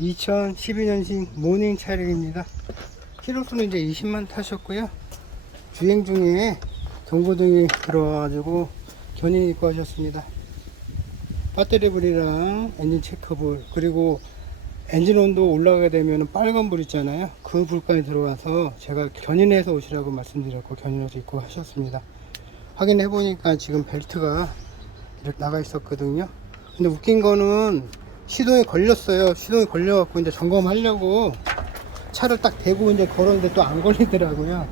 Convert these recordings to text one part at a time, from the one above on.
2012년식 모닝 차량입니다. 키로수는 이제 20만 타셨고요. 주행 중에 경고등이 들어와가지고 견인 입고 하셨습니다. 배터리 불이랑 엔진 체크불, 그리고 엔진 온도 올라가게 되면 빨간 불 있잖아요. 그 불까지 들어와서 제가 견인해서 오시라고 말씀드렸고 견인해서 입고 하셨습니다. 확인해 보니까 지금 벨트가 이렇게 나가 있었거든요. 근데 웃긴 거는 시동이 걸렸어요. 시동이 걸려갖고 이제 점검하려고 차를 딱 대고 이제 걸었는데 또 안 걸리더라고요.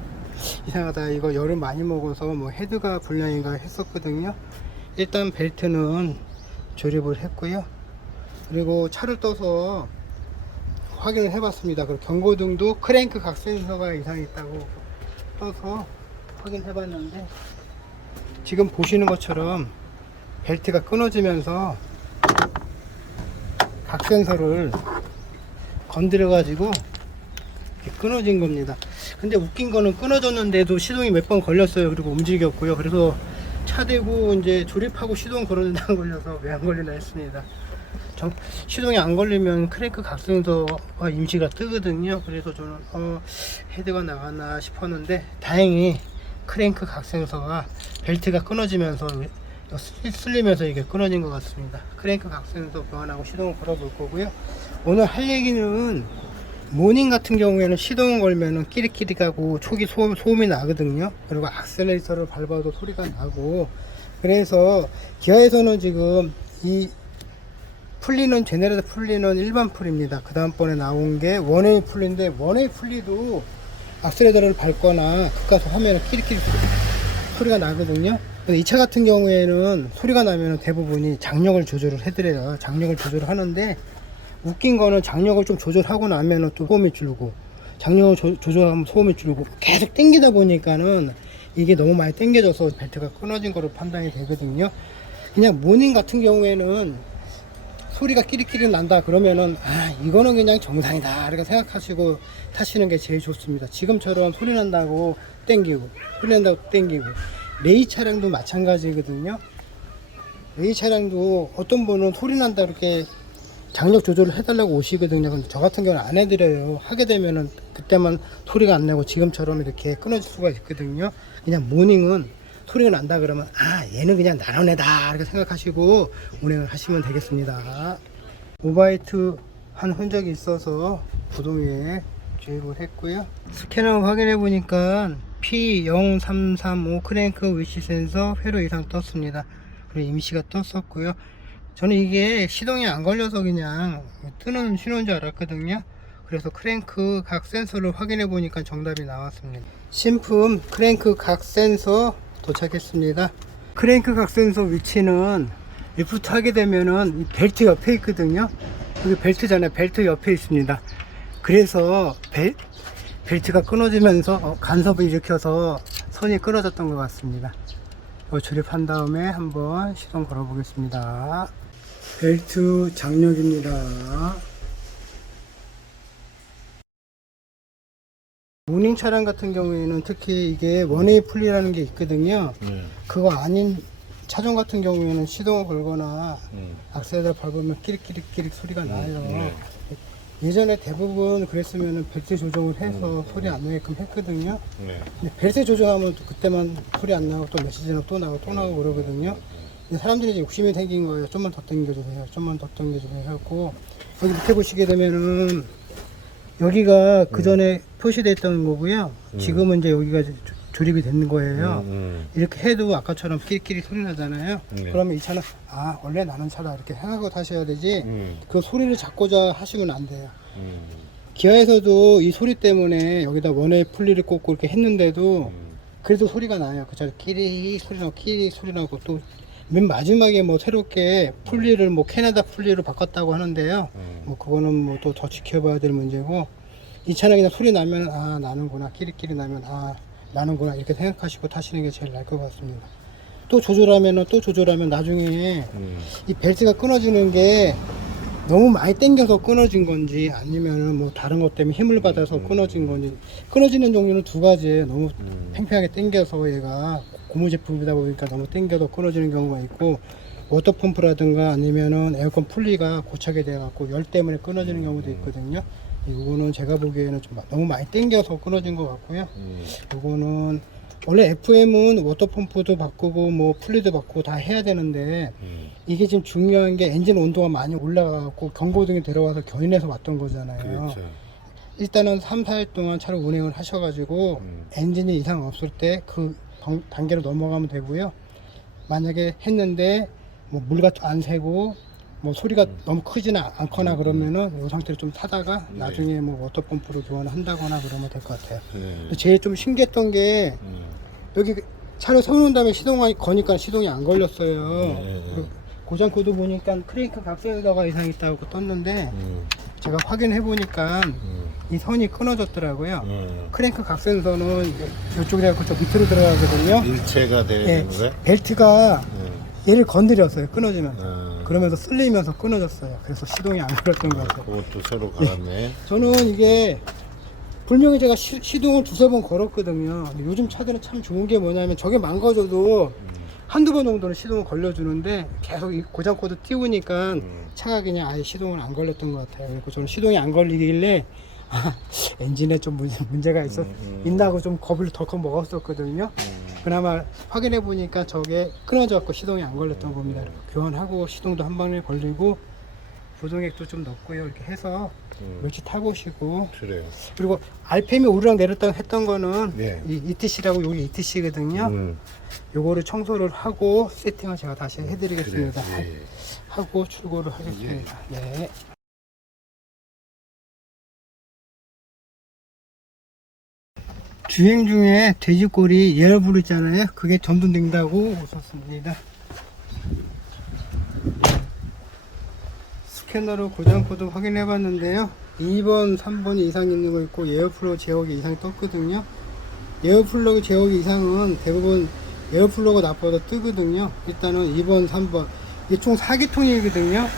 이상하다. 이거 열을 많이 먹어서 뭐 헤드가 불량인가 했었거든요. 일단 벨트는 조립을 했고요. 그리고 차를 떠서 확인을 해봤습니다. 그리고 경고등도 크랭크 각 센서가 이상이 있다고 떠서 확인해봤는데 지금 보시는 것처럼 벨트가 끊어지면서 각 센서를 건드려 가지고 끊어진 겁니다. 근데 웃긴 거는 끊어졌는데도 시동이 몇 번 걸렸어요. 그리고 움직였고요. 그래서 차 대고 이제 조립하고 시동 걸었는데 안 걸려서 왜 안 걸리나 했습니다. 시동이 안 걸리면 크랭크 각 센서가 임시가 뜨거든요. 그래서 저는 헤드가 나갔나 싶었는데 다행히 크랭크 각 센서가 벨트가 끊어지면서 쓸리면서 이게 끊어진 것 같습니다. 크랭크 각 센서 교환하고 시동을 걸어 볼 거고요. 오늘 할 얘기는 모닝 같은 경우에는 시동을 걸면은 끼릭끼릭하고 초기 소음이 나거든요. 그리고 악셀레이터를 밟아도 소리가 나고, 그래서 기아에서는 지금 이 풀리는 제네레이터 풀리는 일반 풀입니다. 그 다음번에 나온 게 원웨이 풀인데, 원웨이 풀리도 악셀레이터를 밟거나 급가속 하면 끼릭끼릭 소리가 나거든요. 이 차 같은 경우에는 소리가 나면 대부분이 장력을 조절을 해드려요. 장력을 조절을 하는데, 웃긴 거는 장력을 좀 조절하고 나면은 또 소음이 줄고, 장력을 조절하면 소음이 줄고, 계속 당기다 보니까는 이게 너무 많이 당겨져서 벨트가 끊어진 거로 판단이 되거든요. 그냥 모닝 같은 경우에는 소리가 끼리끼리 난다 그러면은 이거는 그냥 정상이다 이렇게 생각하시고 타시는 게 제일 좋습니다. 지금처럼 소리 난다고 땡기고, 소리 난다고 땡기고. 레이 차량도 마찬가지거든요. 레이 차량도 어떤 분은 소리 난다 이렇게 장력 조절을 해달라고 오시거든요. 근데 저 같은 경우는 안 해드려요. 하게 되면은 그때만 소리가 안 나고 지금처럼 이렇게 끊어질 수가 있거든요. 그냥 모닝은 소리가 난다 그러면 얘는 그냥 나는 애다 이렇게 생각하시고 운행을 하시면 되겠습니다. 오바이트 한 흔적이 있어서 구동에 주입을 했고요. 스캐너 확인해 보니까 P0335 크랭크 위치 센서 회로 이상 떴습니다. 그리고 임시가 떴었고요. 저는 이게 시동이 안 걸려서 그냥 뜨는 신호인 줄 알았거든요. 그래서 크랭크 각 센서를 확인해 보니까 정답이 나왔습니다. 신품 크랭크 각 센서 도착했습니다. 크랭크 각 센서 위치는 리프트 하게 되면은 이 벨트 옆에 있거든요. 여기 벨트잖아요. 벨트 옆에 있습니다. 그래서 벨트가 끊어지면서 간섭을 일으켜서 선이 끊어졌던 것 같습니다. 조립한 다음에 한번 시동 걸어 보겠습니다. 벨트 장력입니다. 모닝 차량 같은 경우에는 특히 이게 원웨이 풀리라는 게 있거든요. 그거 아닌 차종 같은 경우에는 시동을 걸거나 악셀을 밟으면 끼릭끼릭 소리가 나요. 예전에 대부분 그랬으면 벨트 조정을 해서 소리 안 나게끔 했거든요. 근데 벨트 조정하면 또 그때만 소리 안 나고 또 며칠 지나고 또 나고 그러거든요. 근데 사람들이 이제 욕심이 생긴 거예요. 좀만 더 당겨주세요. 좀만 더 당겨주세요. 해갖고 여기 밑에 보시게 되면은 여기가 그 전에 표시되어 있던 거고요. 지금은 이제 여기가 조립이 된 거예요. 이렇게 해도 아까처럼 끼리끼리 소리 나잖아요. 그러면 이 차는 원래 나는 차다 이렇게 생각하고 타셔야 되지 그 소리를 잡고자 하시면 안 돼요. 기아에서도 이 소리 때문에 여기다 원웨이 풀리를 꽂고 이렇게 했는데도 그래도 소리가 나요. 그 차 끼리 소리 나고 끼리 소리 나고, 또 맨 마지막에 뭐 새롭게 풀리를 뭐 캐나다 풀리로 바꿨다고 하는데요. 뭐 그거는 뭐 또 더 지켜봐야 될 문제고, 이 차는 그냥 소리 나면 나는구나, 끼리끼리 나면 나는구나 이렇게 생각하시고 타시는 게 제일 나을 것 같습니다. 또 조절하면 나중에 이 벨트가 끊어지는 게 너무 많이 당겨서 끊어진 건지 아니면은 뭐 다른 것 때문에 힘을 받아서 끊어진 건지. 끊어지는 종류는 두 가지예요. 너무 팽팽하게 당겨서 얘가 고무 제품이다 보니까 너무 당겨서 끊어지는 경우가 있고, 워터펌프라든가 아니면은 에어컨 분리가 고착이 돼 갖고 열 때문에 끊어지는 경우도 있거든요. 이거는 제가 보기에는 좀 너무 많이 당겨서 끊어진 것 같고요. 이거는 원래 FM은 워터펌프도 바꾸고 뭐 분리도 바꾸고 다 해야 되는데 이게 지금 중요한 게 엔진 온도가 많이 올라가고 경고등이 들어와서 견인해서 왔던 거잖아요. 그렇죠. 일단은 3, 4일 동안 차를 운행을 하셔가지고 엔진이 이상 없을 때 그 단계로 넘어가면 되고요. 만약에 했는데 뭐 물가 안 새고 뭐 소리가 너무 크지는 않거나 그러면은 이 상태로 좀 타다가 나중에 뭐 워터펌프로 교환을 한다거나 그러면 될 것 같아요. 근데 제일 좀 신기했던 게 여기 차를 세워놓은 다음에 시동이 거니까 시동이 안 걸렸어요. 그리고 고장 코드 보니까 크랭크 각센서가 이상 있다고 떴는데 제가 확인해 보니까 이 선이 끊어졌더라고요. 크랭크 각센서는 이쪽에 갖고 저 밑으로 들어가거든요. 일체가 되는 거예요? 벨트가 얘를 건드렸어요. 끊어지면서. 그러면서 쓸리면서 끊어졌어요. 그래서 시동이 안 걸렸던 것 같아요. 그것도 서로 갈았네. 저는 이게 분명히 제가 시동을 두세 번 걸었거든요. 근데 요즘 차들은 참 좋은 게 뭐냐면 저게 망가져도 한두 번 정도는 시동을 걸려주는데 계속 이 고장 코드 띄우니까 차가 그냥 아예 시동을 안 걸렸던 것 같아요. 그리고 저는 시동이 안 걸리길래 엔진에 좀 문제가 있나고 좀 겁을 덜컥 먹었었거든요. 그나마 확인해 보니까 저게 끊어져 갖고 시동이 안 걸렸던 겁니다. 교환하고 시동도 한 방에 걸리고 부동액도 좀 넣고요. 이렇게 해서 며칠 타보시고. 그래요. 그리고 RPM이 오르락 내렸다 했던 거는 네. 이 ETC라고 여기 ETC거든요. 요거를 청소를 하고 세팅을 제가 다시 해드리겠습니다. 그래요. 예. 하고 출고를 하겠습니다. 네. 주행 중에 돼지꼬리 예열불 있잖아요. 그게 점등된다고 오셨습니다. 스캐너로 고장코드 확인해 봤는데요. 2번, 3번이 이상 있는 거 있고 에어플로우 제어기 이상이 떴거든요. 에어플로우 제어기 이상은 대부분 에어플로우가 나빠도 뜨거든요. 일단은 2번, 3번 이게 총 4기통이거든요.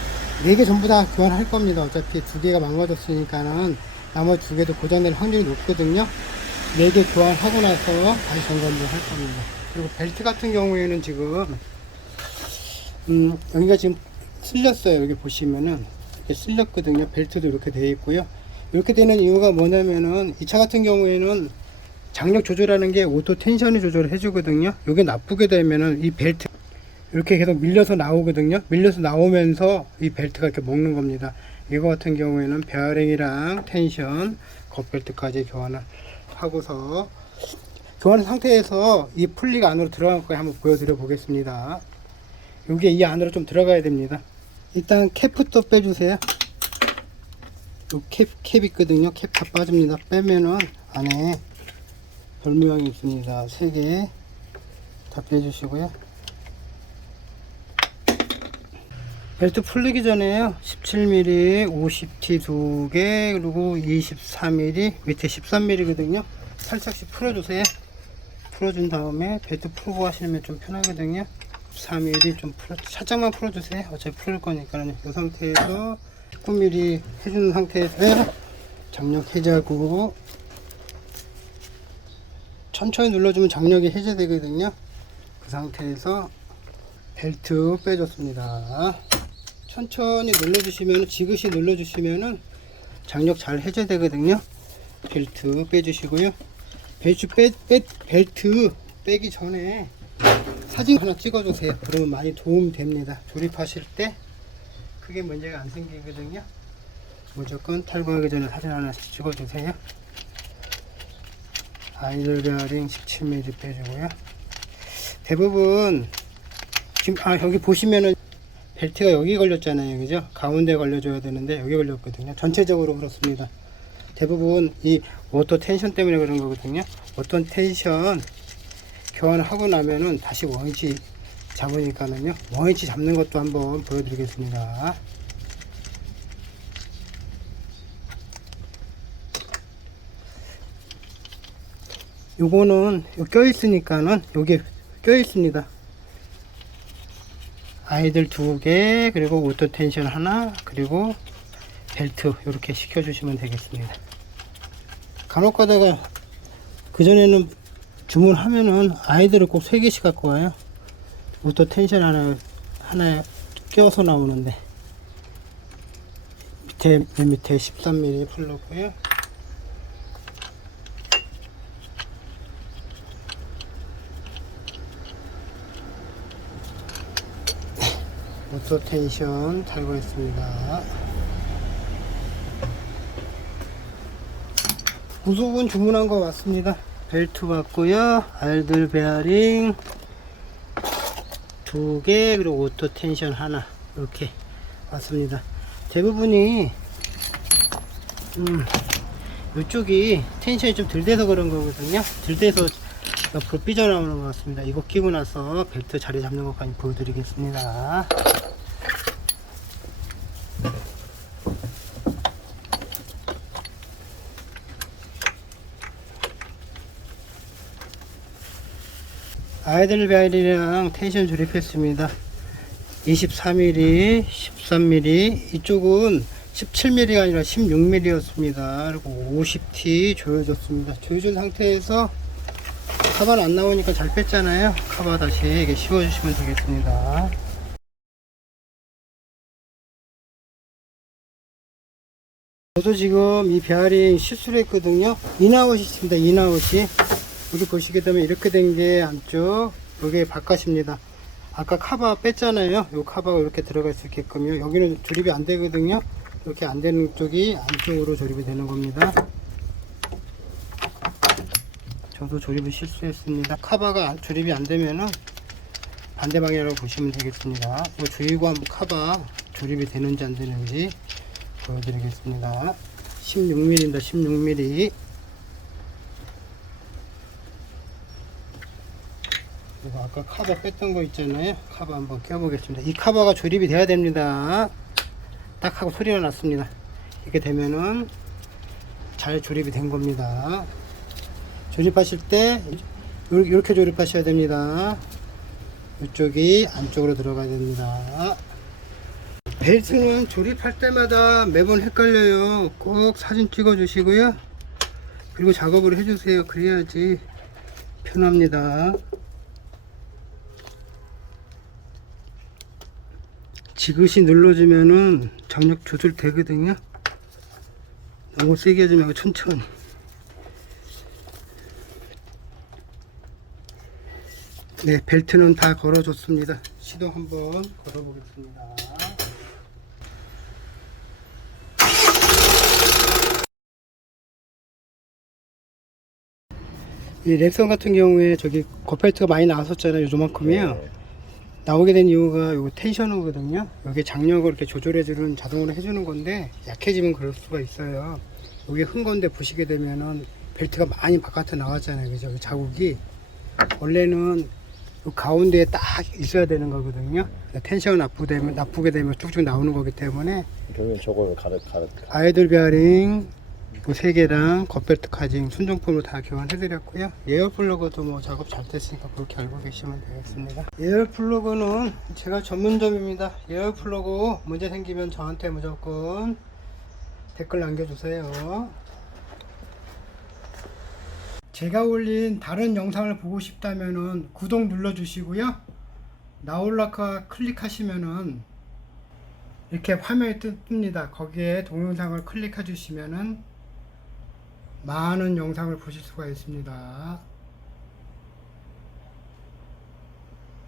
4개 전부 다 교환할 겁니다. 어차피 2개가 망가졌으니까는 나머지 2개도 고장낼 확률이 높거든요. 4개 교환하고 나서 다시 점검을 할 겁니다. 그리고 벨트 같은 경우에는 지금 여기가 지금 쓸렸어요. 여기 보시면은 이렇게 쓸렸거든요. 벨트도 이렇게 되어 있고요. 이렇게 되는 이유가 뭐냐면은 이 차 같은 경우에는 장력 조절하는 게 오토 텐션을 조절을 해주거든요. 이게 나쁘게 되면은 이 벨트 이렇게 계속 밀려서 나오거든요. 밀려서 나오면서 이 벨트가 이렇게 먹는 겁니다. 이거 같은 경우에는 베어링이랑 텐션, 겉벨트까지 교환을 하고서 교환 상태에서 이 풀리가 안으로 들어간 거 한번 보여드려 보겠습니다. 이게 이 안으로 좀 들어가야 됩니다. 일단 캡부터 빼주세요. 요 캡 있거든요. 캡 다 빠집니다. 빼면은 안에 별 모양이 있습니다. 3개 다 빼주시고요. 벨트 풀리기 전에요. 17mm, 50T 2개, 그리고 24mm, 밑에 13mm거든요. 살짝씩 풀어주세요. 풀어준 다음에 벨트 풀고 하시면 좀 편하거든요. 14mm 좀 살짝만 풀어주세요. 어차피 풀을 거니까요. 이 상태에서 19mm 해주는 상태에서 장력 해제하고 천천히 눌러주면 장력이 해제되거든요. 그 상태에서 벨트 빼줬습니다. 천천히 눌러주시면 지그시 눌러주시면은 장력 잘 해제되거든요. 벨트 빼주시고요. 벨트 빼기 전에 사진 하나 찍어주세요. 그러면 많이 도움이 됩니다. 조립하실 때 크게 문제가 안 생기거든요. 무조건 탈거하기 전에 사진 하나씩 찍어주세요. 아이들 베어링 17mm 빼주고요. 대부분 지금 여기 보시면은 벨트가 여기 걸렸잖아요. 그죠? 가운데 걸려줘야 되는데 여기 걸렸거든요. 전체적으로 그렇습니다. 대부분 이 오토 텐션 때문에 그런 거거든요. 오토 텐션 교환을 하고 나면은 다시 원위치 잡으니까는요. 원위치 잡는 것도 한번 보여드리겠습니다. 요거는 껴 있으니까는 여기 껴 있습니다. 아이들 2개, 그리고 오토 텐션 하나, 그리고 벨트 이렇게 시켜주시면 되겠습니다. 간혹 가다가 그전에는 주문하면은 아이들을 꼭 3개씩 갖고 와요. 오토 텐션 하나에 껴서 나오는데 맨 밑에 13mm 플러고요. 오토 텐션 달고 있습니다. 부속은 주문한 거 맞습니다. 벨트 왔고요. 알들 베어링 2개, 그리고 오토 텐션 하나, 이렇게 왔습니다. 대부분이 이쪽이 텐션이 좀 덜 돼서 그런 거거든요. 덜 돼서 옆으로 삐져나오는 것 같습니다. 이거 끼고 나서 벨트 자리 잡는 것까지 보여드리겠습니다. 아이들 베어링이랑 텐션 조립했습니다. 23mm, 13mm, 이쪽은 17mm가 아니라 16mm였습니다. 그리고 50T 조여줬습니다. 조여준 상태에서 카바는 안 나오니까 잘 뺐잖아요. 카바 다시 이렇게 씌워주시면 되겠습니다. 저도 지금 이 베어링 실수를 했거든요. 인아웃이 있습니다. 인아웃이. 여기 보시게 되면 이렇게 된 게 안쪽, 여기 바깥입니다. 아까 카바 뺐잖아요. 요 카바가 이렇게 들어가 있게끔요. 여기는 조립이 안 되거든요. 이렇게 안 되는 쪽이 안쪽으로 조립이 되는 겁니다. 저도 조립을 실수했습니다. 카바가 조립이 안 되면은 반대 방향으로 보시면 되겠습니다. 이 조이고 한번 카바 조립이 되는지 안 되는지 보여드리겠습니다. 16mm입니다. 16mm. 이거 아까 카바 뺐던 거 있잖아요. 카바 한번 껴보겠습니다. 이 카바가 조립이 돼야 됩니다. 딱 하고 소리가 났습니다. 이렇게 되면은 잘 조립이 된 겁니다. 조립하실 때 이렇게 조립하셔야 됩니다. 이쪽이 안쪽으로 들어가야 됩니다. 벨트는 조립할 때마다 매번 헷갈려요. 꼭 사진 찍어 주시고요. 그리고 작업을 해주세요. 그래야지 편합니다. 지그시 눌러주면은 장력 조절 되거든요. 너무 세게 하지 말고 천천히. 네, 벨트는 다 걸어줬습니다. 시동 한번 걸어보겠습니다. 이 렉선 같은 경우에 저기 고펠트가 많이 나왔었잖아요. 요만큼이요. 네. 나오게 된 이유가 요 텐셔너거든요. 여기 장력을 이렇게 조절해주는, 자동으로 해주는 건데 약해지면 그럴 수가 있어요. 여기 흔 건데 보시게 되면은 벨트가 많이 바깥에 나왔잖아요. 그죠? 자국이 원래는 요 가운데에 딱 있어야 되는 거거든요. 텐션 나쁘게 되면 쭉쭉 나오는 거기 때문에 그러면 저걸 아이들 베어링 3개랑 겉벨트 카징 순정품으로 다 교환해드렸고요. 예열 플러그도 뭐 작업 잘 됐으니까 그렇게 알고 계시면 되겠습니다. 예열 플러그는 제가 전문점입니다. 예열 플러그 문제 생기면 저한테 무조건 댓글 남겨주세요. 제가 올린 다른 영상을 보고 싶다면은 구독 눌러주시고요. 나올라카 클릭하시면은 이렇게 화면이 뜹니다. 거기에 동영상을 클릭해 주시면은 많은 영상을 보실 수가 있습니다.